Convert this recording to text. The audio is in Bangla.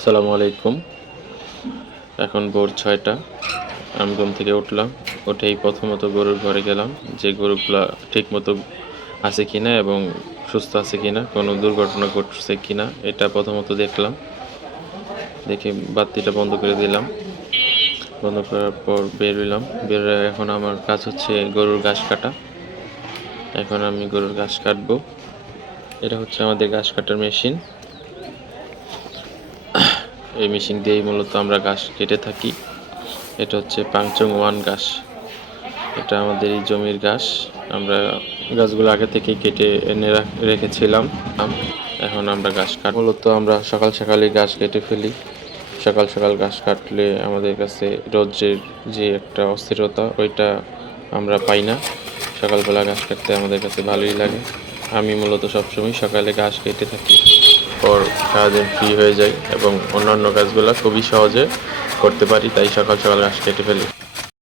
আসসালামু আলাইকুম। এখন ভোর ৬টা। আমি ঘুম থেকে উঠলাম। উঠেই প্রথমত গরুর ঘরে গেলাম যে গরুগুলা ঠিকমতো আছে কিনা এবং সুস্থ আছে কিনা, কোনো দুর্ঘটনা ঘটছে কিনা এটা প্রথমত দেখলাম। দেখে বাতিটা বন্ধ করে দিলাম। বন্ধ করার পর বের হইলাম। বের হয়ে এখন আমার কাজ হচ্ছে গরুর ঘাস কাটা। এখন আমি গরুর ঘাস কাটবো। এটা হচ্ছে আমাদের ঘাস কাটার মেশিন। এই মেশিন দিয়েই মূলত আমরা ঘাস কেটে থাকি। এটা হচ্ছে পাংচং ওয়ান ঘাস। এটা আমাদের এই জমির ঘাস। আমরা গাছগুলো আগে থেকেই কেটে এনে রেখেছিলাম। এখন আমরা ঘাস কাট মূলত আমরা সকাল সকালই ঘাস কেটে ফেলি। সকাল সকাল ঘাস কাটলে আমাদের কাছে রোদের যে একটা অস্থিরতা ওইটা আমরা পাই না। সকালবেলা ঘাস কাটতে আমাদের কাছে ভালোই লাগে। আমি মূলত সবসময় সকালে ঘাস কেটে থাকি। পর সারাদিন ফ্রি হয়ে যাই এবং অন্যান্য কাজগুলো খুবই সহজে করতে পারি, তাই সকাল সকাল ঘাস কেটে ফেলি।